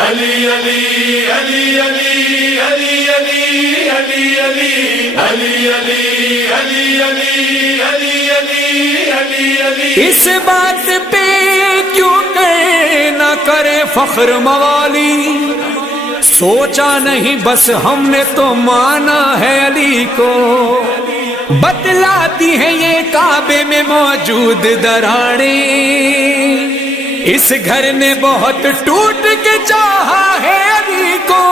علی علی علی علی علی علی علی علی علی علی علی علی علی علی علی. اس بات پہ کیوں کہ نہ کرے فخر موالی، سوچا نہیں بس ہم نے تو مانا ہے علی کو. بتلاتی ہیں یہ کعبے میں موجود دراڑیں، اس گھر نے بہت ٹوٹ کے چاہا ہے علی کو.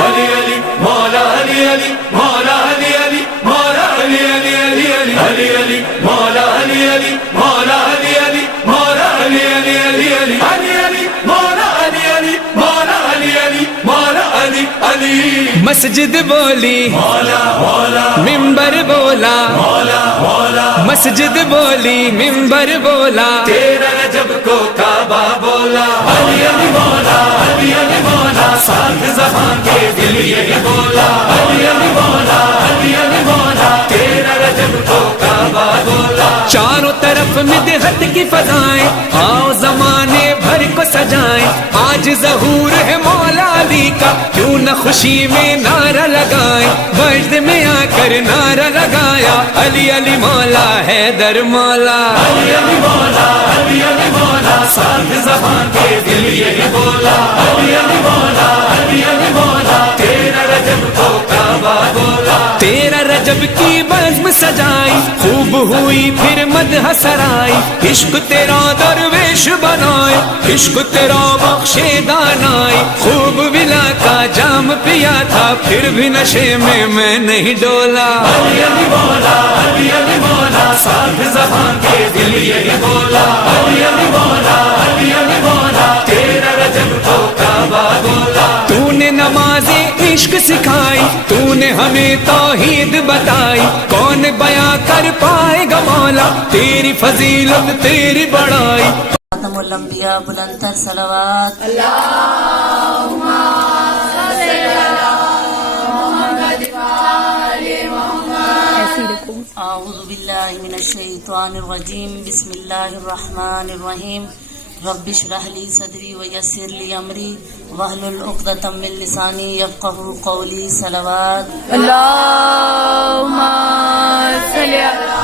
علی علی مولا علی علی مولا علی علی مولا علی علی علی علی علی علی مولا علی علی مولا علی علی مولا علی علی علی علی علی علی مولا علی علی مولا علی علی مولا علی علی. مسجد بولی مولا مولا منبر بولا، مولا مولا مسجد بولی منبر بولا، تیرا رجب کو کعبہ بولا. علی علی مولا علی علی مولا ساتھ زبان کے دل یہی بولا. علی علی مولا علی علی مولا تیرا رجب کو کعبہ بولا. چاروں طرف مدحت کی فضائیں، آؤ زمانے بھر کو سجائیں. آج ظہور ہے مولا علی کا، کیوں نہ خوشی میں نعرہ لگائیں. وجد میں آ کر نعرہ لگایا، علی علی مولا حیدر مولا. علی علی مولا علی علی مولا ساتھ زبان کے دل یہی بولا. علی علی مولا علی علی مولا تیرا رجب کو کعبہ بولا. تیرا رجب کی بزم سجائی، خوب ہوئی پھر مدح سرائی. عشق تیرا درویش بنائے، عشق تیرا بخشے دانائی. خوب ولا کا جام پیا تھا، پھر بھی نشے میں نہیں ڈولا. علی علی مولا علی علی مولا ساتھ زبان کے دل یہی بولا. علی علی مولا علی علی مولا تیرا رجب کو کعبہ بولا. تو نے نماز عشق سکھائی، تو نے ہمیں توحید بتائی. کون بیاں کر پائے گا مولا تیری فضیلت تیری بڑائی. خاتم الانبیاء بلندتر صلوات. اعوذ باللہ من الشیطان الرجیم. بسم اللہ الرحمن الرحیم. رب اشرح لی صدری ویسر لی امری واحلل عقدۃ من لسانی یفقهوا قولی. صلوات. اللهم صل على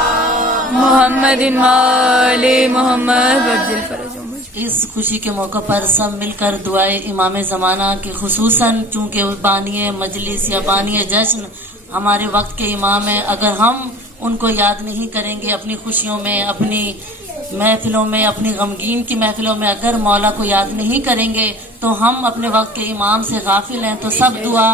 محمد وآل محمد وعجل فرجهم. اس خوشی کے موقع پر سب مل کر دعائے امام زمانہ کے، خصوصاً چونکہ بانی مجلس یا بانی جشن ہمارے وقت کے امام ہیں، اگر ہم ان کو یاد نہیں کریں گے اپنی خوشیوں میں، اپنی محفلوں میں، اپنی غمگین کی محفلوں میں اگر مولا کو یاد نہیں کریں گے تو ہم اپنے وقت کے امام سے غافل ہیں. تو سب دعا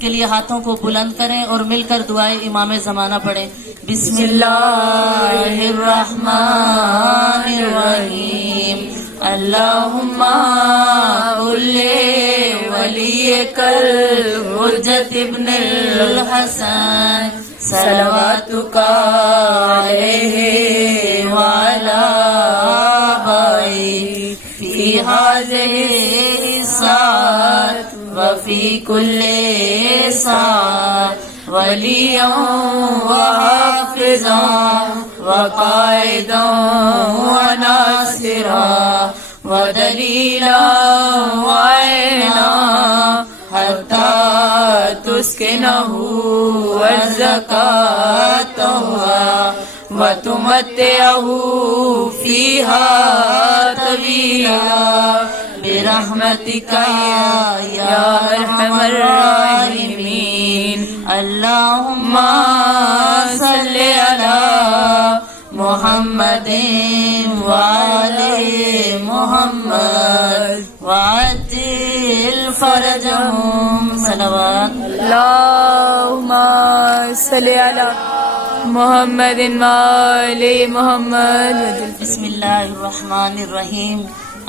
کے لیے ہاتھوں کو بلند کریں اور مل کر دعائے امام زمانہ پڑھیں. بسم اللہ الرحمن الرحیم. اللہم صلی ولیک الحجۃ ابن الحسن صلواتک علیہ وعلی آبائہ فی ہذہ الساعۃ وفی کل ساعۃ ولیاً وحافظاً وقائداً وناصراً ودلیلا وعینا حتی تسکنہ وزکاتہا وتمتعہ فیہا طویلا برحمتک یا ارحم الراحمین. اللہم صلی علی محمد وعلی محمد وعجل فرجهم. صلوات. اللهم صل على محمد وآل محمد وعجل. بسم اللہ الرحمن الرحیم.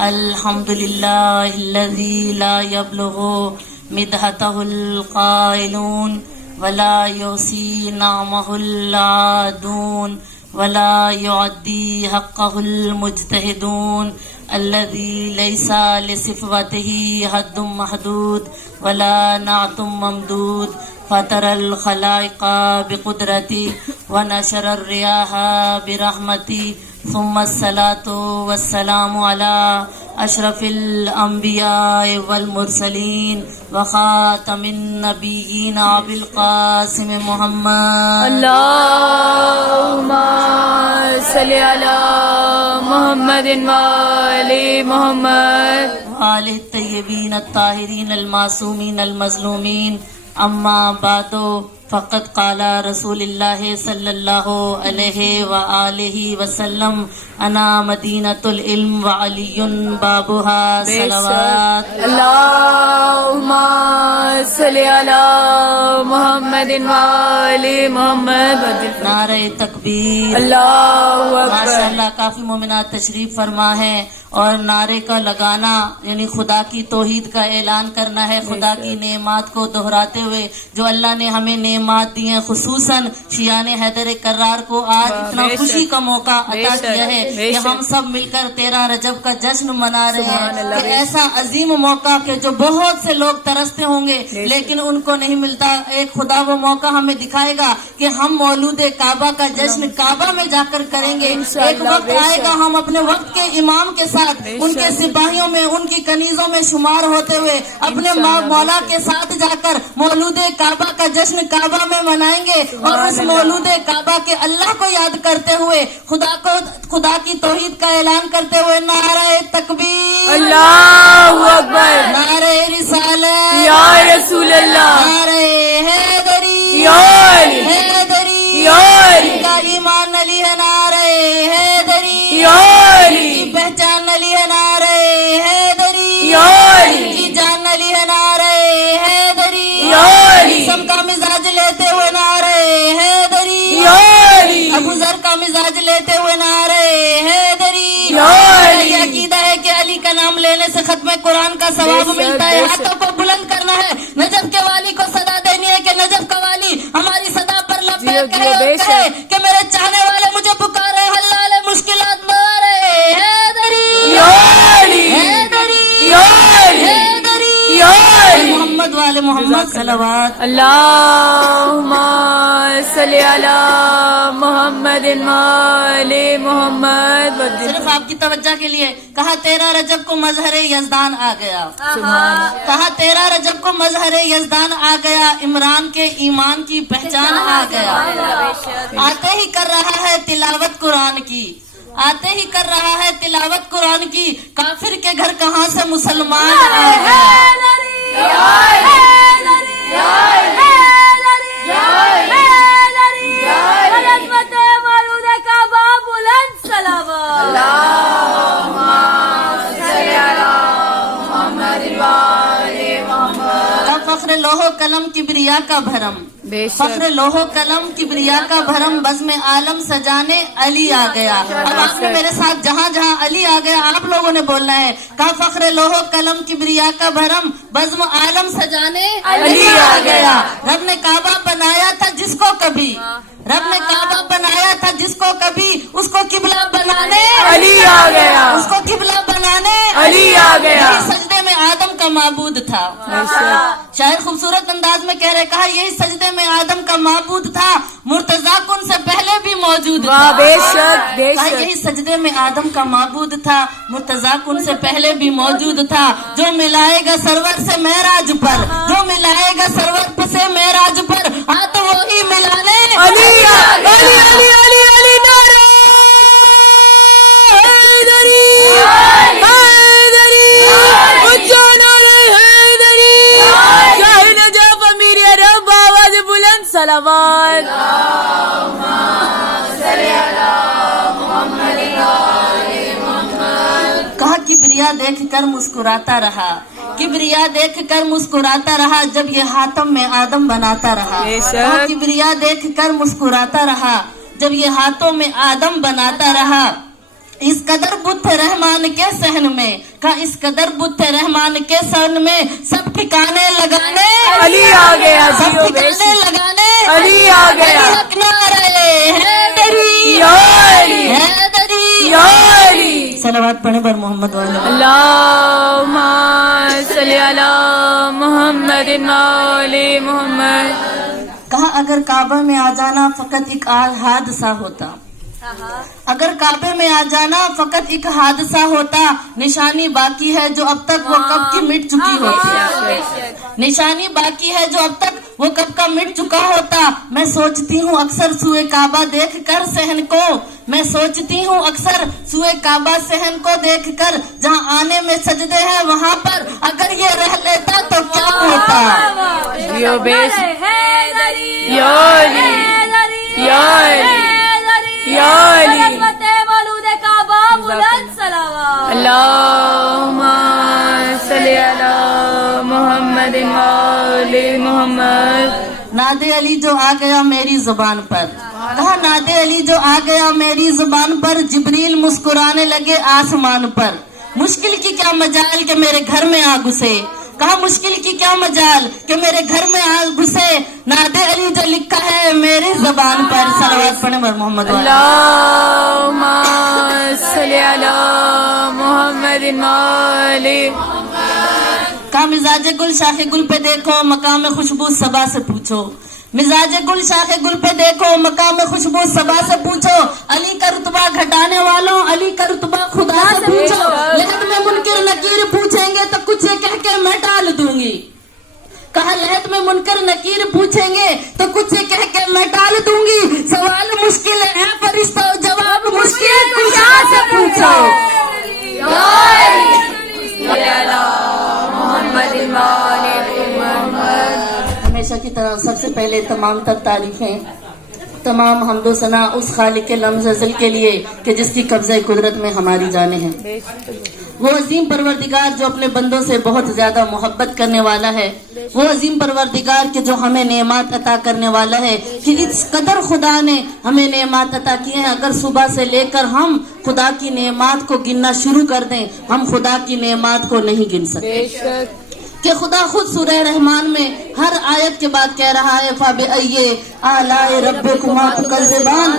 الحمد للہ الذی لا یبلغ مدحتہ القائلون ولا یحصی نعمہ العادون ولا يعدي حقه المجتهدون الذي ليس لصفته حد محدود ولا نعت ممدود. فطر الخلائق بقدرتي ونشر الرياح برحمتي. ثم الصلاة والسلام على أشرف الأنبياء والمرسلين وخاتم النبيين أبي القاسم محمد اللهم صل على محمد وآل محمد وآله الطيبين الطاهرين المعصومين المظلومين أما بعد فقد قال رسول الله صلى الله عليه وآله وسلم أنا مدينة العلم وعلي بابها صلوات اللهم صل على محمد وآل محمد نعرہ تکبیر اللہ ماشاء اکبر اللہ کافی مومنات تشریف فرما ہے اور نعرے کا لگانا یعنی خدا کی توحید کا اعلان کرنا ہے، خدا کی نعمات کو دہراتے ہوئے جو اللہ نے ہمیں نعمات دی ہیں، خصوصاً شیان حیدر کرار کو آج اتنا خوشی کا موقع عطا کیا ہے کہ ہم سب مل کر 13 رجب کا جشن منا رہے ہیں کہ ایسا عظیم موقع کہ جو بہت سے لوگ ترستے ہوں گے لیکن ان کو نہیں ملتا، ایک خدا وہ موقع ہمیں دکھائے گا کہ ہم مولود کعبہ کا جشن کعبہ میں جا کر کریں گے۔ ایک وقت آئے گا ہم اپنے وقت کے امام کے ساتھ ان کے سپاہیوں میں ان کی کنیزوں میں شمار ہوتے ہوئے اپنے مولا کے ساتھ جا کر مولود کعبہ کا جشن کعبہ میں منائیں گے اور اس مولود کعبہ کے اللہ کو یاد کرتے ہوئے خدا کی توحید کا اعلان کرتے ہوئے نعرہ تکبیر، اللہ اکبر، نعرہ رسالت، یا رسول اللہ، نعرہ حیدری، یا علی، حیدری، یا علی، ان کا ایمان علی ہے، نعرہ حیدری، یا علی، کی پہچان علی ہے، نعرہ حیدری، یا علی، کی جان علی ہے، نعرہ حیدری، یا علی، سب کا مزاج لیتے ہوئے نعرہ حیدری، یا علی، ابو ذر کا مزاج لیتے ہوئے نعرہ حیدری، یا علی، یہ عقیدہ ہے کہ علی کا نام لینے سے ختم قرآن کا ثواب ملتا ہے۔ ہاتھوں کو بلند کرنا ہے، نجف کے والی کو صدا دینی ہے کہ نجف کا والی ہماری صدا پر لبیک کہے اور کہے کہ میرے چاہنے والے مجھے پکارے، حلال مشکلات نعرہ حیدری، یا علی، حیدری، یا علی، حیدری، یا علی، محمد والے محمد صلوات۔ اللہم صلی علی محمد وآل محمد۔ صرف آپ کی توجہ کے لیے کہا 13 رجب کو مظہر یزدان آ گیا، کہا 13 رجب کو مظہر یزدان آ گیا، عمران کے ایمان کی پہچان آ گیا، آتے ہی کر رہا ہے تلاوت قرآن کی، آتے ہی کر رہا ہے تلاوت قرآن کی، کافر کے گھر کہاں سے مسلمان آ گیا۔ فخر لوہ قلم کبریا کا بھرم، فخر لوہ قلم کبریا کا بھرم، بزم عالم سجانے علی آ گیا۔ اب آپ نے میرے ساتھ جہاں جہاں علی آ گیا آپ لوگوں نے بولنا ہے، کہا فخر لوہ قلم کبریا کا بھرم، بزم عالم سجانے علی آ گیا۔ رب نے کعبہ بنایا تھا جس کو کبھی، رب نے کعبہ بنایا تھا جس کو کبھی، اس کو قبلہ بنانے علی آ گیا، اس کو قبلہ بنانے علی آ گیا۔ یہی سجدے میں آدم کا معبود تھا، شاید خوبصورت انداز میں کہہ رہے، کہا یہی سجدے میں آدم کا معبود تھا، مرتضیٰ کن سے پہلے بھی موجود تھا۔ بے شک، بے کہا شک، یہی سجدے میں آدم کا معبود تھا، مرتضیٰ کن سے پہلے بھی موجود تھا، جو ملائے گا سرور سے معراج پر، جو ملائے گا سرور سے معراج پر، تو وہی ملانے علی علی علی علی علی نعرہ حیدری، حیدری، اونچا نعرہ حیدری، شاہ نجف امیر عرب، آواز بلند صلوات۔ کہا کبریا دیکھ کر مسکراتا رہا، کبریا دیکھ کر مسکراتا رہا، جب یہ حاتم میں آدم بناتا رہا۔ بے شک۔ کہا کبریا دیکھ کر مسکراتا رہا، جب یہ ہاتھوں میں آدم بناتا رہا۔ اس قدر بت رحمان کے صحن میں، کہا اس قدر بت رحمان کے صحن میں، سب ٹھکانے لگانے علی آ گیا، سب جیو بے ٹھکانے شک، لگانے علی آ گیا، حق نعرہ حیدری، یا علی، حیدری، یا علی۔ صلوات پڑھیں بر محمد والے۔ اللہم صلی علی محمد وآل محمد۔ کہا اگر کعبہ میں آ جانا فقط ایک حادثہ ہوتا، अगर काबे में आ जाना फकत एक हादसा होता, निशानी बाकी है जो अब तक वो कब की मिट चुकी होती। निशानी बाकी है जो अब तक वो कब का मिट चुका होता। मैं सोचती हूँ अक्सर सुए काबा देख कर सहन को, मैं सोचती हूँ अक्सर सुए काबा सहन को देख कर, जहाँ आने में सजदे हैं वहाँ पर अगर ये रह लेता तो क्या होता। Your best. Allahumma salli ala Muhammadin wa ali Muhammad. नादे Ali जो आ गया मेरी जुबान पर, कहा नादे अली जो आ गया मेरी जुबान पर, जिब्रील मुस्कुराने लगे आसमान पर। मुश्किल की क्या मजाल के मेरे घर में आ घुसे, कहा मुश्किल की क्या मजाल कि मेरे घर में आ घुसे। नादे अली जो लिखा है मेरी जुबान पर। सलवात पढ़े मोहम्मद वाले। Allahumma salli ala Muhammadin wa ali. कहा मिजाज गुल शाखे गुल पे देखो मकाम खुशबू सबा से पूछो, मिजाज गुल शाखे गुल पे देखो मकाम खुशबू सबा से पूछो। अली का रुतबा घटाने वालों अली का रुतबा खुदा से पूछो। लहद में मुनकर नकीर पूछेंगे तो कुछ ये कह के मैं टाल दूंगी, कहा लहद में मुनकर नकीर पूछेंगे तो कुछ ये कह के मैं टाल दूंगी। सवाल मुश्किल है फरिश्तों जवाब मुश्किल खुदा से पूछो। हमेशा की तरह सबसे पहले तमाम तर तारीफें, तमाम हम्दो सना उस खालिक लम्ज़ अज़ल के लिए कि जिसकी कब्ज़े कुदरत में हमारी जानें हैं। वो अजीम परवरदिगार जो अपने बंदों से बहुत ज्यादा मोहब्बत करने वाला है, वो अजीम परवरदिगार के जो हमें नेमात अता करने वाला है कि इस कदर खुदा ने हमें नेमात अता किए हैं। अगर सुबह से लेकर हम खुदा की नेमात को गिनना शुरू कर दें, हम खुदा की नेमात को नहीं गिन सकते। कि खुदा खुद सूरह रहमान में हर आयत के बाद कह रहा है फ़बिअय्यि आलाए रब्बिकुमा तुकज़्ज़िबान।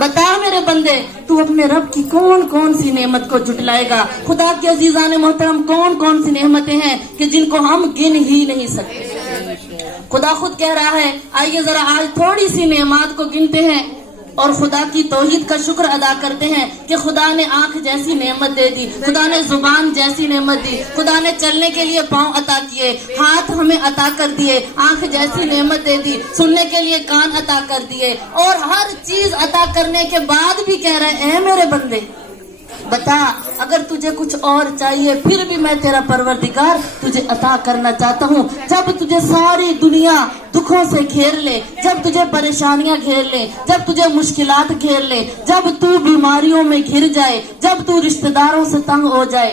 बता मेरे बंदे तू अपने रब की कौन कौन सी नेमत को जुटलाएगा। खुदा के अजीज़ान मोहतरम कौन कौन सी नेमतें हैं कि जिनको हम गिन ही नहीं सकते। खुदा खुद कह रहा है आइए जरा आज थोड़ी सी नेमत को गिनते हैं और खुदा की तौहीद का शुक्र अदा करते हैं कि खुदा ने आंख जैसी नेमत दे दी, खुदा ने जुबान जैसी नेमत दी, खुदा ने चलने के लिए पांव अता किए, हाथ हमें अता कर दिए, आंख जैसी नेमत दे दी, सुनने के लिए कान अता कर दिए और हर चीज अता करने के बाद भी कह रहे हैं मेरे बंदे बता अगर तुझे कुछ और चाहिए फिर भी मैं तेरा परवरदिगार तुझे अता करना चाहता हूँ। जब तुझे सारी दुनिया दुखों से घेर ले, जब तुझे परेशानियां घेर ले, जब तुझे मुश्किलात घेर ले, जब तू बीमारियों में घिर जाए, जब तू रिश्तेदारों से तंग हो जाए,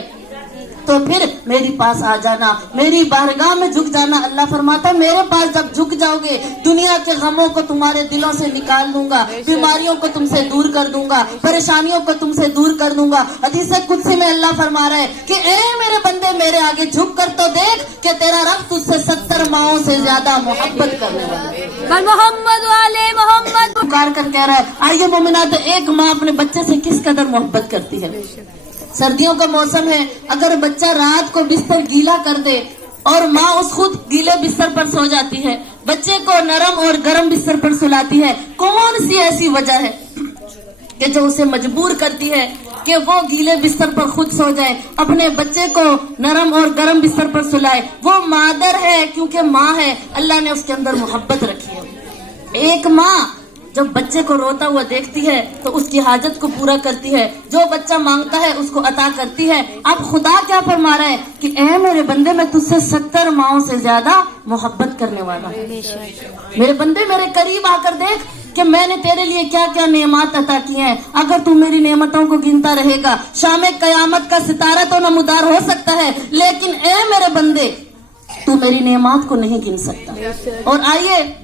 तो फिर मेरे पास आ जाना, मेरी बारगाह में झुक जाना। अल्लाह फरमाता मेरे पास जब झुक जाओगे दुनिया के गमों को तुम्हारे दिलों से निकाल दूंगा, बीमारियों को तुमसे दूर कर दूंगा, परेशानियों को तुमसे दूर कर दूंगा। हदीस कुदसी में अल्लाह फरमा रहा है कि ए मेरे बंदे मेरे आगे झुक कर तो देख कि तेरा रब तुझसे 70 माओं से ज्यादा मोहब्बत करने वाला है। मोहम्मद वाले मोहम्मद पुकार कर कह रहा है आइए मोमिनात, एक माँ अपने बच्चे से किस कदर मोहब्बत करती है। सर्दियों का मौसम है, अगर बच्चा रात को बिस्तर गीला कर दे और माँ उस खुद गीले बिस्तर पर सो जाती है, बच्चे को नरम और गर्म बिस्तर पर सुलाती है, कौन सी ऐसी वजह है कि जो उसे मजबूर करती है कि वो गीले बिस्तर पर खुद सो जाए, अपने बच्चे को नरम और गर्म बिस्तर पर सुलाए। वो मादर है क्योंकि माँ है, अल्लाह ने उसके अंदर मोहब्बत रखी है। एक माँ जब बच्चे को रोता हुआ देखती है तो उसकी हाजत को पूरा करती है, जो बच्चा मांगता है उसको अता करती है। अब खुदा क्या फरमा रहा है कि ए मेरे बंदे मैं तुझसे 70 माओं से ज्यादा मोहब्बत करने वाला हूँ। मेरे बंदे मेरे करीब आकर देख कि मैंने तेरे लिए क्या क्या नेमत अता की हैं। अगर तू मेरी नेमतों को गिनता रहेगा शाम कयामत का सितारा तो नमूदार हो सकता है, लेकिन ए मेरे बंदे तू मेरी नेमत को नहीं गिन सकता। और आइए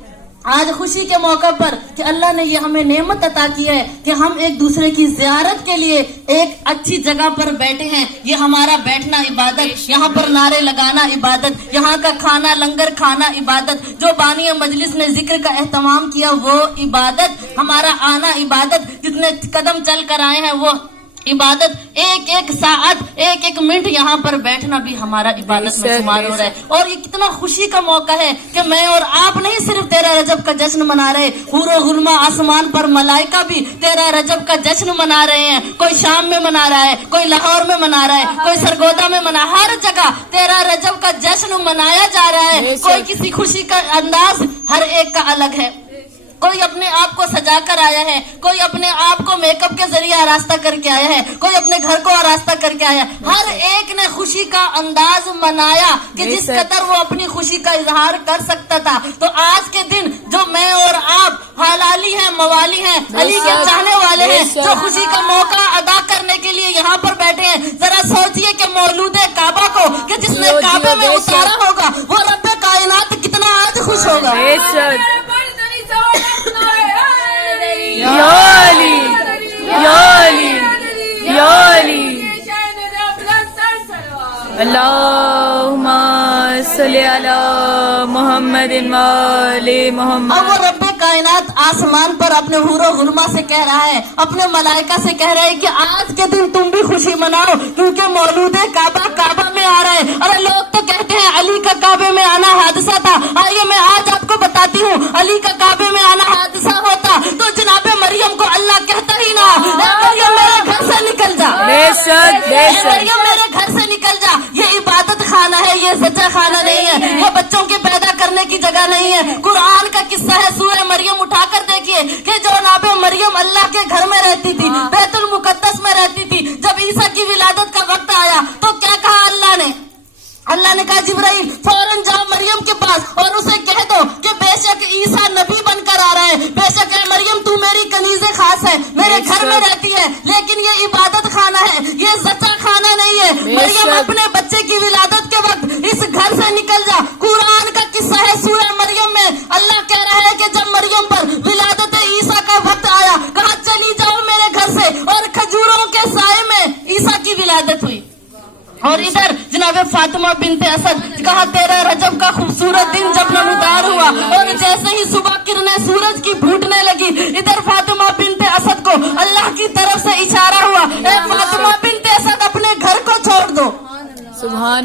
आज खुशी के मौका पर कि अल्लाह ने ये हमें नेमत अता की है कि हम एक दूसरे की ज़ियारत के लिए एक अच्छी जगह पर बैठे हैं। ये हमारा बैठना इबादत, यहाँ पर नारे लगाना इबादत, यहाँ का खाना लंगर खाना इबादत, जो बानी मजलिस ने जिक्र का एहतमाम किया वो इबादत, हमारा आना इबादत, जितने कदम चल कर आए हैं वो इबादत एक एक साथ एक एक मिनट यहाँ पर बैठना भी हमारा इबादत में शुमार हो रहा है। और ये कितना खुशी का मौका है कि मैं और आप नहीं सिर्फ 13 रजब का जश्न मना रहे, हूरो गुलमा आसमान पर मलाइका भी 13 रजब का जश्न मना रहे हैं। कोई शाम में मना रहा है, कोई लाहौर में मना रहा है, कोई सरगोदा में मना, हर जगह 13 रजब का जश्न मनाया जा रहा है। कोई किसी खुशी का अंदाज हर एक का अलग है। कोई अपने आप को सजा कर आया है, कोई अपने आप को मेकअप के जरिए आरास्ता करके आया है, कोई अपने घर को आरास्ता करके आया। हर एक ने खुशी का अंदाज मनाया कि जिस कदर वो अपनी खुशी का इजहार कर सकता था। तो आज के दिन जो मैं और आप हलाली हैं, मवाली हैं, अली के चाहने वाले हैं, जो खुशी का मौका अदा करने के लिए यहाँ पर बैठे हैं, जरा सोचिए कि मौलूद काबा को कि जिसने काबे में उतारा होगा वो रब्बे कायनात कितना आज खुश होगा। याली याली याली अल्लाहुम्मा सल्ली अला मुहम्मदिन व आले मुहम्मद। अब वो रब्बे कायनात आसमान पर अपने हूरो गुलमा से कह रहा है, अपने मलाइका से कह रहा है कि आज के दिन तुम भी खुशी मनाओ क्योंकि मौलूदे काबा में आ रहा है। अरे लोग तो कहते हैं अली का काबे में आना हादसा था। आइए मैं आज आपको बताती हूँ, अली का काबे में आना हादसा होता तो जनाबे मरियम को अल्लाह कहता ही ना, मरियम मेरे घर से निकल जा, मरियम मेरे घर से निकल जा। ये इबादत खाना है, ये सच्चा खाना नहीं है, ये बच्चों के पैदा करने की जगह नहीं है। कुरान का किस्सा है, सूरह मरियम उठाकर देखिए कि जो नाबे मरियम अल्लाह के घर में रहती थी, बैतुल मुकद्दस में रहती थी, जब ईसा की विलादत का वक्त आया तो क्या कहा अल्लाह ने? अल्लाह ने कहा जिब्राइल फौरन जाओ मरियम के पास और उसे कह दो कि बेशक ईसा नबी बनकर आ रहा है, बेशक है मरियम तू मेरी कनीज़े खास है, मेरे घर में रहती है, लेकिन ये इबादत खाना है, ये सच्चा खाना नहीं है। मरियम अपने बच्चे की विलादत के वक्त इस घर से निकल जा। कुरान का किस्सा है सूरह मरियम में, अल्लाह कह रहा है कि जब मरियम पर विलादत ईसा का वक्त आया, कहा चली जाओ मेरे घर से, और खजूरों के साए में ईसा की विलादत हुई। और इधर जनाबे फातिमा बिनते असद, कहा 13 रजब का खूबसूरत दिन जब नमदार हुआ और जैसे ही सुबह किरणें सूरज की फूटने लगी, इधर फातिमा बिनते असद को अल्लाह की तरफ से इशारा हुआ, ए फातिमा बिनते असद अपने घर को छोड़ दो,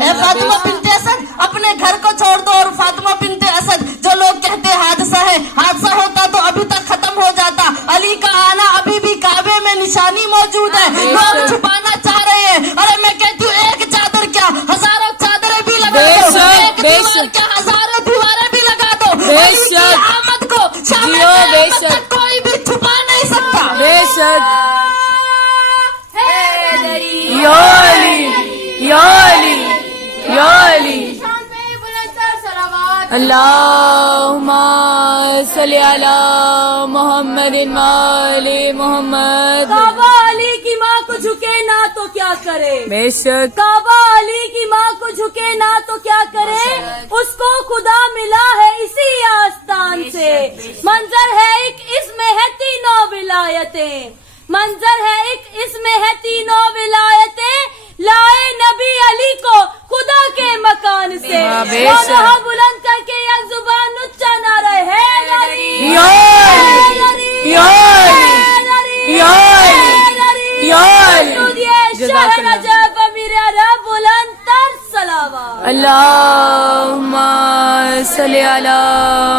ए फातिमा बिनते असद अपने घर को छोड़ दो। और फातिमा बिनते असद, जो लोग कहते हादसा है, हादसा होता तो अभी तक खत्म हो जाता, अली का आना अभी भी काबे में निशानी मौजूद है, लोग छुपाना चाह रहे हैं। अरे मैं कहती हूँ एक चादर क्या हजारों चादरें भी लगा दो, एक दीवार क्या हजारों दीवारें भी लगा दो, अली की आमद को शाम तक कोई भी छुपा नहीं सकता। बेशक याली याली याली अल्लाहुम्मा सल्ली अला मुहम्मदिन व आले मुहम्मद। काबा अली की माँ को झुके ना तो क्या करे, बेशक काबा अली की माँ को झुके ना तो क्या करे, उसको खुदा मिला है इसी आस्तान से। मंजर है एक इसमें है तीनों विलायतें, मंजर है एक इसमें है तीनों विलायतें, लाए नबी अली को खुदा के मकान से। दोनों बुलंद करके या जुबान उच्चा नारा है नारी शाह नजब अमीर अरब बुलंद तर सलावत। अल्लाहुम्मा सल्ली अला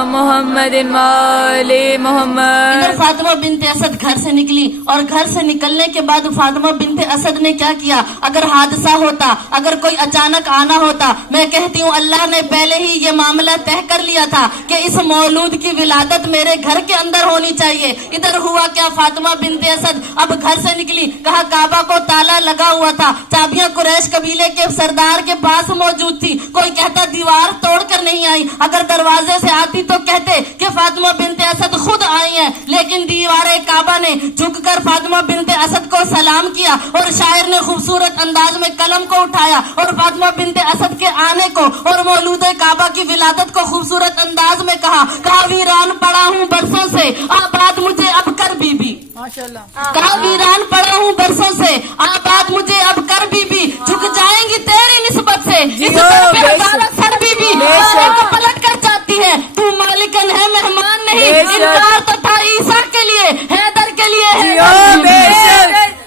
मुहम्मदिन व आले मुहम्मद। इधर फातिमा बिनते असद घर से निकली और घर से निकलने के बाद फातिमा बिनते असद ने क्या किया? अगर हादसा होता, अगर कोई अचानक आना होता, मैं कहती हूँ अल्लाह ने पहले ही ये मामला तय कर लिया था कि इस मौलूद की विलादत मेरे घर के अंदर होनी चाहिए। इधर हुआ क्या? फातिमा बिनते असद अब घर से निकली, कहा काबा को ताला लगा हुआ था, चाबियां कुरैश कबीले के सरदार के पास मौजूद थी। कोई कहता दीवार तोड़कर नहीं आई, अगर दरवाजे से आती तो कहते कि फातिमा बिनते असद खुद आई हैं, लेकिन दीवारे काबा ने झुककर फातिमा बिनते असद को सलाम किया और शायर ने खूबसूरत अंदाज में कलम को उठाया और फातिमा बिनते असद के आने को और मौलूद काबा की विलादत को खूबसूरत अंदाज में कहा वीरान पड़ा हूँ बरसों से आबाद मुझे अब कर बीबी, कहा वीरान पड़ा हूँ बरसों से आबाद मुझे अब कर बीबी, झुक जाएंगी तेरी निस्बत से इस दर पे हजारत सर बीबी, को पलट कर जाती है तू मालिकन है मेहमान नहीं। इनकार तो था ईसा के लिए, हैदर के लिए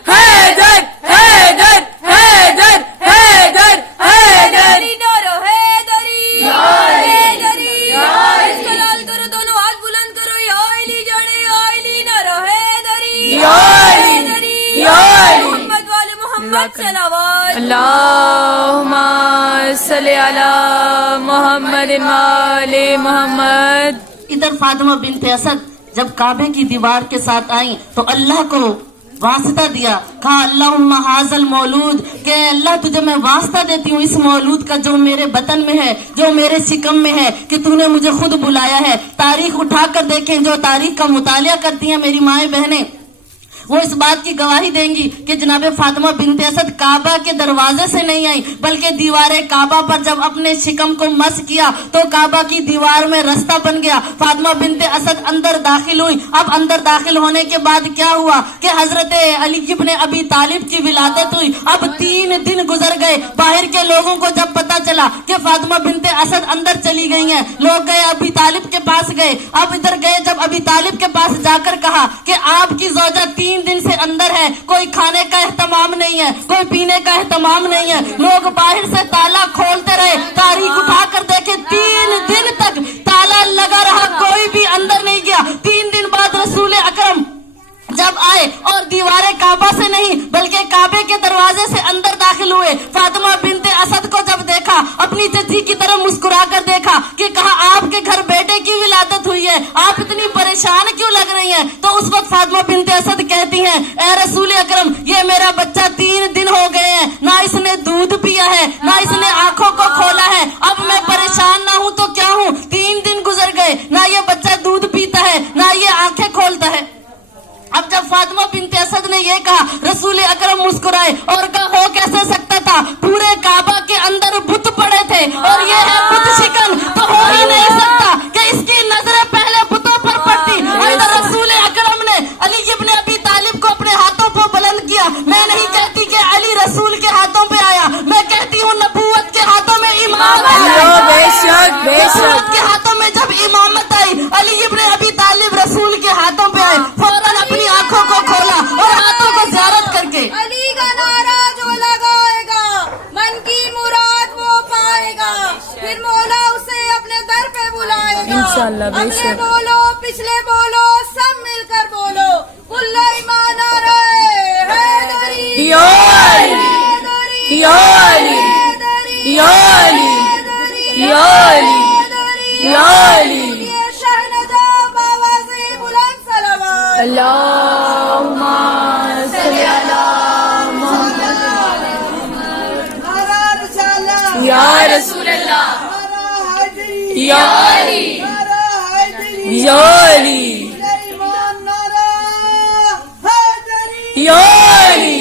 हैदर मोहम्मद सलावत। अल्लाहुम्मा सल्ली अला मोहम्मद वाले मोहम्मद। इधर फातिमा बिन्ते असद जब काबे की दीवार के साथ आई तो अल्लाह को वास्ता दिया, कहा अल्लाहुम्मा हाज़ल मौलूद, के अल्लाह तुझे मैं वास्ता देती हूँ इस मौलूद का जो मेरे बतन में है, जो मेरे शिकम में है, कि तूने मुझे खुद बुलाया है। तारीख उठा कर देखें, जो तारीख का मुतालिया करती हैं मेरी माएँ बहनें, वो इस बात की गवाही देंगी कि जनाब फातिमा बिन्ते असद काबा के दरवाजे से नहीं आई, बल्कि दीवारे काबा पर जब अपने शिकम को मस किया तो काबा की दीवार में रास्ता बन गया। फातिमा बिन्ते असद अंदर दाखिल हुई। अब अंदर दाखिल होने के बाद क्या हुआ कि हजरत अली इब्न अबी तालिब की विलादत हुई। अब 3 दिन गुजर गए। बाहर के लोगों को जब पता चला कि फातिमा बिन्ते असद अंदर चली गई हैं, लोग गए अबी तालिब के पास गए। अब इधर गए, जब अबी तालिब के पास जाकर कहा कि आपकी ज़ौजा 3 दिन से अंदर है, कोई खाने का एहतमाम नहीं है, कोई पीने का एहतमाम नहीं है। लोग बाहर से ताला खोलते रहे, तारीख उठा कर देखे, 3 दिन तक ताला लगा रहा, कोई भी अंदर नहीं गया। 3 दिन बाद रसूल अकरम जब आए और दीवारे काबा से नहीं बल्कि काबे के दरवाजे से अंदर दाखिल हुए, फातिमा बिन्ते असद को जब देखा, अपनी चची की तरफ मुस्कुरा कर देखा कि कहा आपके घर बेटे की विलादत हुई है, आप इतनी परेशान क्यों लग रही हैं? तो उस वक्त फातिमा बिन्ते असद कहती हैं, ए रसूल अकरम, ये मेरा बच्चा 3 दिन हो गए हैं, ना इसने दूध पिया है, ना इसने आंखों को खोला है। अब मैं परेशान ना हूँ तो क्या हूँ? 3 दिन गुजर गए, ना ये बच्चा दूध पीता है, ना ये आंखें खोलता है। अब जब फातिमा बिन्ते असद ने ये कहा, रसूल अकरम मुस्कुराए और कहा हो कैसे सकता था, पूरे काबा के अंदर बुत पड़े थे और ये है बुत शिकन, तो हो ही नहीं सकता कि इसकी नजरें पहले बुतों पर पड़ती। इधर रसूल अकरम ने अली इब्न अबी तालिब को अपने हाथों पर बुलंद किया। मैं नहीं कहती कि अली रसूल के हाथों पे आया, मैं कहती हूँ नबूवत के हाथों में इमामत आई। बेशक नबूवत के हाथों में जब इमामत आई, अली इब्न अबी तालिब रसूल के हाथों पे आए, फौरन अपनी आंखों को खोला और हाथों को ज़ियारत करके अली का नारा जो लगाएगा मन की मुराद वो पाएगा, फिर मौला उसे अपने दर पे बुलाएगा। इंशाअल्लाह, अगले बेशक। बोलो पिछले बोलो सब मिलकर बोलो, कुल्ला ईमान आ रहे हैदरी याली, हैदरी याली, हैदरी याली, हैदरी याली, याली। ये शहनजा बाबा से बुलंद सलावत। अल्लाहुम्मा सल्ली अला या रसूल अल्लाह, या अली, या अली, या अली।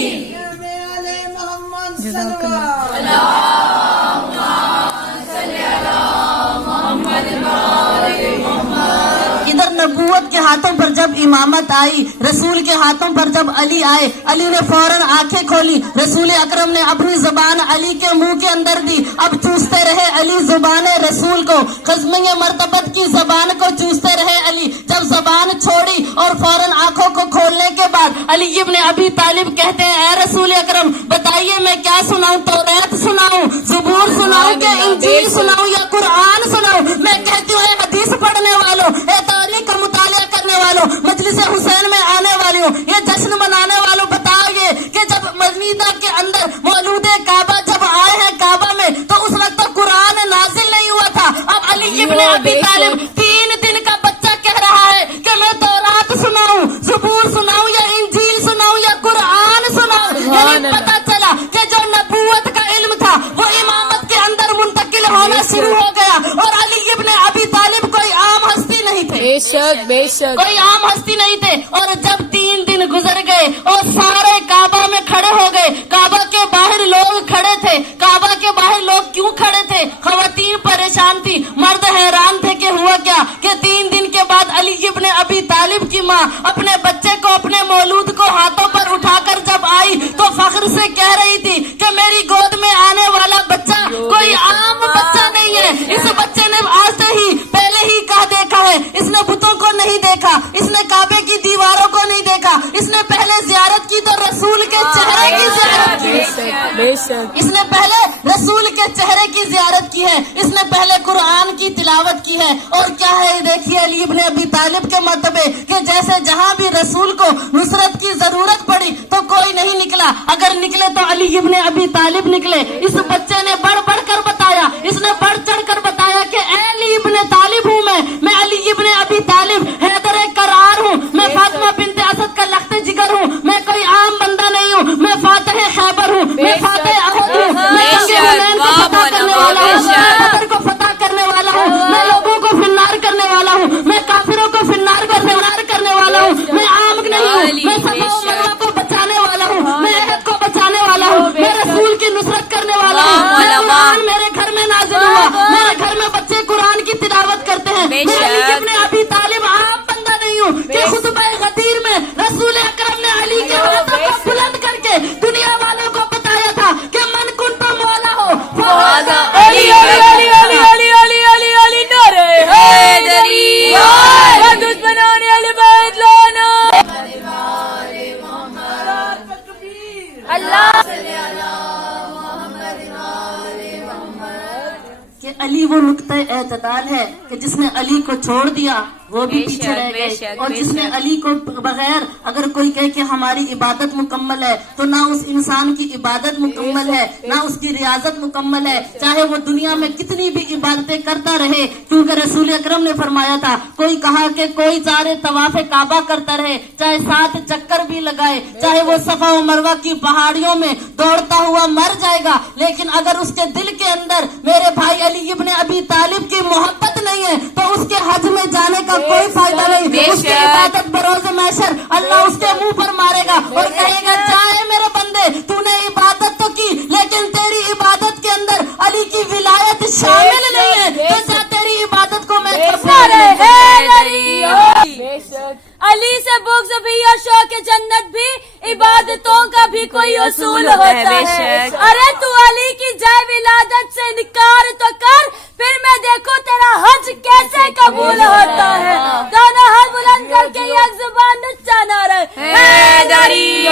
इधर नबूवत के हाथों पर जब इमामत आई, रसूल के हाथों पर जब अली आए, अली ने फौरन आंखें खोली, रसूल अकरम ने अपनी जुबान अली के मुंह के अंदर दी। अब चूसते रहे अली जुबान रसूल को, खज़्म मर्तबत की जबान को चूसते रहे अली। जब जबान छोड़ी और फौरन आंखों को खोलने के बाद अली इब्न अबी तालिब कहते हैं, ए रसूल अकरम बताइए मैं क्या सुनाऊं, तौरात सुनाऊं, ज़बूर सुनाऊं, क्या इंजील सुनाऊं या कुरान सुनाऊं? मैं कहती हूँ हदीस पढ़ने वालों, तारीख का मुतालिया करने वालों, मजलिस हुसैन में आने वालों, ये जश्न मनाने वालों, बताइए कि जब मदीना के अंदर मौलूद काबा जब आए हैं काबा में, तो उस वक्त तो कुरान नाजिल नहीं हुआ था। अब अली इब्न अबी तालिब 3 दिन का बच्चा कह रहा है कि मैं तौरात सुनाऊं, ज़बूर सुनाऊं या इंजील सुनाऊं या कुरान सुनाऊं। यानी पता चला कि जो नबूवत का इल्म था वो इमामत के अंदर मुंतकिल होना शुरू हो गया। और अली इब्न अबी तालिब कोई आम हस्ती नहीं थे, बेशक बेशक, कोई आम हस्ती नहीं थे। और जब 3 दिन गुजर गए और सारे काबा में खड़े हो गए, काबा के बाहर लोग खड़े थे। काबा के बाहर लोग क्यों खड़े थे? खवातीन परेशान थी, मर्द हैरान थे कि हुआ क्या कि 3 दिन के बाद अली इब्न अबी तालिब की माँ अपने बच्चे को, अपने मौलूद को हाथों पर उठाकर जब आई तो फख्र से कह रही थी कि मेरी गोद में आने वाला बच्चा कोई आम बच्चा नहीं है। इस बच्चे ने आज से ही पहले ही कहा देखा है, इसने बुतों को नहीं देखा, इसने काबे की दीवारों को नहीं देखा, इसने पहले जियारत की तो रसूल के चेहरे की जियारत की। है। بے شک اس نے پہلے رسول کے چہرے کی زیارت کی ہے، اس نے پہلے قرآن کی تلاوت کی ہے، اور کیا ہے دیکھیے علی ابن ابی طالب کے مرتبے کہ جیسے جہاں بھی رسول کو نصرت کی ضرورت پڑی تو کوئی نہیں نکلا، اگر نکلے تو علی ابن ابی طالب نکلے۔ اس بچے نے بڑھ بڑھ کر بتایا، اس نے بڑھ چڑھ کر بتایا کہ اے علی ابن طالب ہوں میں علی ابن ابی طالب حیدر کرار ہوں، میں فاطمہ بنت اسد کا لخت جگر ہوں، میں کوئی عام بندہ نہیں ہوں، میں فاتح خیبر ہوں، میں فاتح احد ہوں، میں جنگ حنین کو فتح کرنے والا ہوں، میں بدر کو فتح کرنے والا ہوں، میں لوگوں کو فنار کرنے والا ہوں، میں کافروں کو فنار کرنے والا ہوں، میں عام نہیں ہوں، میں صفا و مروہ کو بچانے والا ہوں، میں احد کو بچانے والا ہوں، میں رسول کی نصرت کرنے والا ہوں، میں قرآن میرے گھر میں نازل ہوا، میرے گھر میں بچے قرآن کی تلاوت کرتے ہیں، میں علی ابن ابی طالب عام بندہ نہیں ہوں کہ خطبہ غدیر میں رسول اکرم نے علی کے ہاتھوں کو بلند کر کے دنیا والوں کو بتایا تھا کہ من کنت مولا ہو فہذا علی علی علی علی علی علی علی علی نعرہ حیدری یا دشمنان اہل بیت لانا اللہ کہ علی وہ نقطہ اعتدال ہے کہ جس نے علی کو چھوڑ دیا وہ بھی پیچھے رہ گئے، اور جس نے علی کو بغیر اگر کوئی کہے کہ ہماری عبادت مکمل ہے تو نہ اس انسان کی عبادت مکمل ہے، نہ اس کی ریاضت مکمل ہے، چاہے وہ دنیا میں کتنی بھی عبادتیں کرتا رہے، کیونکہ رسول اکرم نے فرمایا تھا کوئی کہا کہ کوئی چارے طواف کعبہ کرتا رہے، چاہے 7 چکر بھی لگائے، چاہے وہ صفا و مروہ کی پہاڑیوں میں دوڑتا ہوا مر جائے گا، لیکن اگر اس کے دل کے اندر میرے بھائی علی ابن ابی طالب کی محبت نہیں ہے تو اس کے حج میں جانے کا کوئی فائدہ نہیں، اس کی عبادت بروز محشر اللہ اس کے منہ پر مارے گا اور کہے گا جائے میرے بندے تو نے عبادت تو کی لیکن تیری عبادت کے اندر علی کی ولایت شامل نہیں ہے، تو جا تیری عبادت کو میں علی سے بغض بھی اور شوق جنت بھی عبادتوں کا بھی کوئی اصول ہوتا ہے۔ ارے تو علی کی جائے ولادت سے انکار تو کر، پھر میں دیکھو تیرا حج کیسے قبول ہوتا ہے۔ دونوں ہاتھ بلند کر کے ایک زبان نچا نعرہ حیدری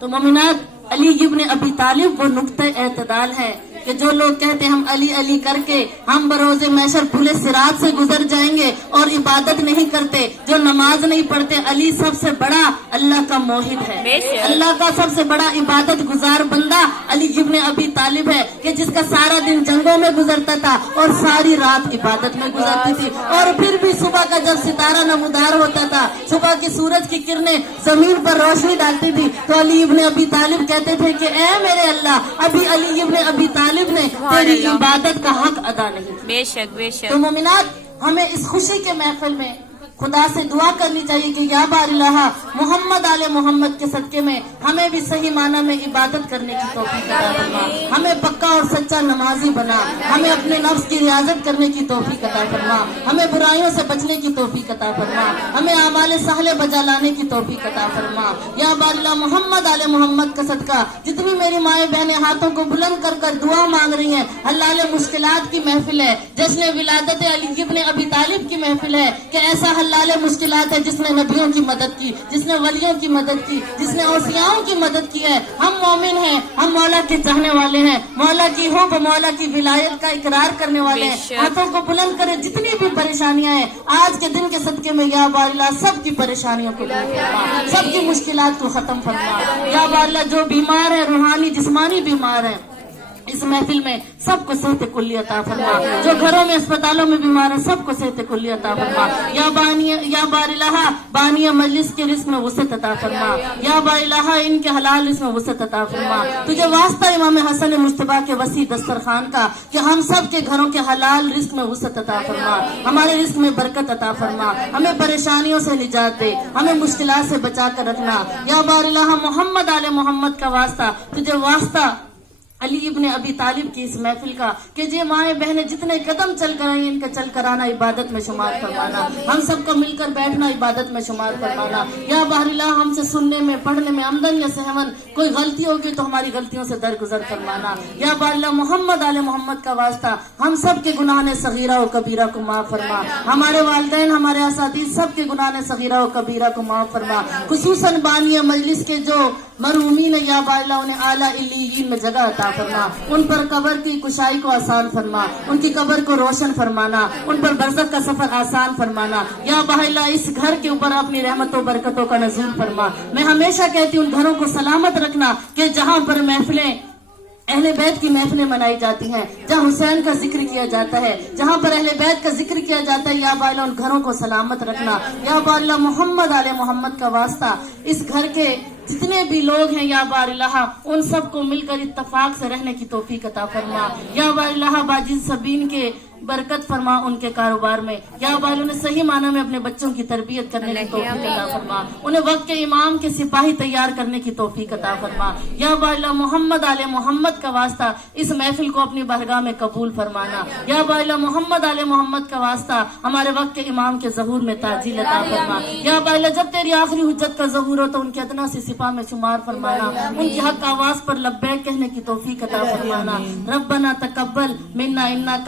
تو مومنات علی ابن ابی طالب وہ نقطہ اعتدال ہے کہ جو لوگ کہتے ہیں ہم علی علی کر کے ہم بروز محشر پھولے صراط سے گزر جائیں گے اور عبادت نہیں کرتے، جو نماز نہیں پڑھتے، علی سب سے بڑا اللہ کا موحد ہے، اللہ کا سب سے بڑا عبادت گزار بندہ علی ابن ابی طالب ہے کہ جس کا سارا دن جنگوں میں گزرتا تھا اور ساری رات عبادت میں گزرتی تھی، اور پھر بھی صبح کا جب ستارہ نمودار ہوتا تھا، صبح کی سورج کی کرنیں زمین پر روشنی ڈالتی تھی تو علی ابن ابی طالب کہتے تھے کہ اے میرے اللہ ابھی علی ابن ابی طالب نے تیری عبادت کا حق ادا نہیں کیا۔ بے شک بے شک۔ تو مومنات ہمیں اس خوشی کے محفل میں خدا سے دعا کرنی چاہیے کہ یا بار الہ محمد آل محمد کے صدقے میں ہمیں بھی صحیح معنی میں عبادت کرنے کی توفیق عطا فرما، ہمیں پکا اور سچا نمازی بنا، ہمیں اپنے نفس کی ریاضت کرنے کی توفیق عطا فرما، ہمیں برائیوں سے بچنے کی توفیق عطا فرما، ہمیں اعمال صالح بجا لانے کی توفیق عطا فرما۔ یا بار الہ محمد آل محمد کا صدقہ جتنی میری مائیں بہنیں ہاتھوں کو بلند کر کر دعا مانگ رہی ہیں، حلال مشکلات کی محفل ہے، جشن ولادت علی ابن ابی طالب کی محفل ہے کہ ایسا حلال مشکلات ہے جس نے نبیوں کی مدد کی، جس نے ولیوں کی مدد کی، جس نے اوصیاؤں کی مدد کی ہے۔ ہم مومن ہیں، ہم مولا کے چاہنے والے ہیں، مولا کی حب، مولا کی ولایت کا اقرار کرنے والے ہیں، ہاتھوں کو بلند کرے جتنی بھی پریشانیاں ہیں آج کے دن کے صدقے میں یا بار اللہ سب کی پریشانیوں کو دور فرما، سب کی مشکلات کو ختم فرما۔ یا بار اللہ جو بیمار ہے، روحانی جسمانی بیمار ہے، اس محفل میں سب کو صحت کلی عطا فرما، جو گھروں میں اسپتالوں میں بیمار ہیں سب کو صحت کلی عطا فرما۔ یا بار الہ بانی مجلس کے رزق میں وسعت عطا فرما، یا بار الہ ان کے حلال رزق میں وسعت عطا فرما۔ تجھے واسطہ امام حسن مجتبیٰ کے وسیع دسترخوان کا کہ ہم سب کے گھروں کے حلال رزق میں وسعت عطا فرما، ہمارے رزق میں برکت عطا فرما، ہمیں پریشانیوں سے نجات دے، ہمیں مشکلات سے بچا کر رکھنا۔ یا بار الہ محمد آل محمد کا واسطہ تجھے واسطہ علی ابن ابی طالب کی اس محفل کا کہ جی مائیں بہنیں جتنے قدم چل کر آئیں ان کا چل کر آنا عبادت میں شمار فرمانا، ہم سب کو مل کر بیٹھنا عبادت میں شمار فرمانا۔ یا بہر اللہ ہم سے سننے میں پڑھنے میں آمدن یا سہون کوئی غلطی ہوگی تو ہماری غلطیوں سے درگزر فرمانا۔ یا بہر اللہ محمد آل محمد کا واسطہ ہم سب کے گناہ صغیرہ و کبیرہ کو معاف فرما، ہمارے والدین ہمارے اساتذہ سب کے گناہ صغیرہ و کبیرہ کو معاف فرما، خصوصاً بانی مجلس کے جو مرحومین ہے یا بہر اللہ انہیں اعلیٰ علیین میں جگہ عطا فرما، ان پر قبر کی کشائی کو آسان فرما، ان کی قبر کو روشن فرمانا، ان پر برزخ کا سفر آسان فرمانا۔ یا بہر اللہ اس گھر کے اوپر اپنی رحمتوں برکتوں کا نزول فرما۔ میں ہمیشہ کہتی ہوں ان گھروں کو سلامت رکھنا کہ جہاں پر محفلیں اہل بیت کی محفلیں منائی جاتی ہیں، جہاں حسین کا ذکر کیا جاتا ہے، جہاں پر اہل بیت کا ذکر کیا جاتا ہے، یا بہر اللہ ان گھروں کو سلامت رکھنا۔ یا بہر اللہ محمد آل محمد کا واسطہ اس گھر کے جتنے بھی لوگ ہیں یا بہر اللہ ان سب کو مل کر اتفاق سے رہنے کی توفیق عطا فرما۔ یا بہر اللہ باجی سبین کے برکت فرما ان کے کاروبار میں، یا بہر اللہ انہیں صحیح معنی میں اپنے بچوں کی تربیت کرنے کی توفیق عطا فرما، انہیں وقت کے امام کے سپاہی تیار کرنے کی توفیق عطا فرما۔ یا بہر اللہ محمد آل محمد کا واسطہ اس محفل کو اپنی بارگاہ میں قبول فرمانا۔ یا بہر اللہ محمد آل محمد کا واسطہ ہمارے وقت کے امام کے ظہور میں تعجیل عطا فرما۔ یا بہر اللہ جب تیری آخری حجت کا ظہور ہو تو ان کے ادنا سی سپاہ میں شمار فرمانا، ان کی حق آواز پر لبیک کہنے کی توفیق عطا فرمانا۔ ربنا تقبل منا انک